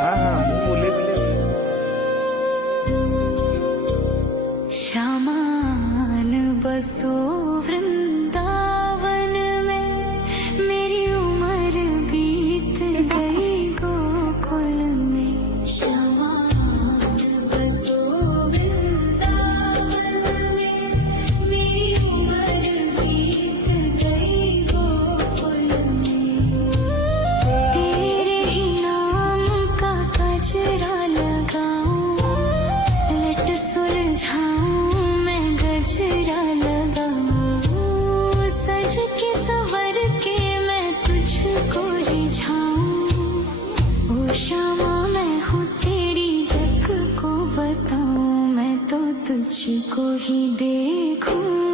हाँ हाँ मुंह बोले मिले। श्यामान बसो वृंदावन में, मेरी उम्र बीत गई गोकुल में। श्यामान बसो वृंदावन में, मेरी उम्र बीत गई गोकुल में। तेरे ही नाम का गजरा लगाऊं, लट सुलझाऊं मैं गजरा लगाऊं, सज के संवर के मैं तुझको रिझाऊं। ओ श्यामा मैं हूँ तेरी, जग को बताऊं, मैं तो तुझको ही देखूं।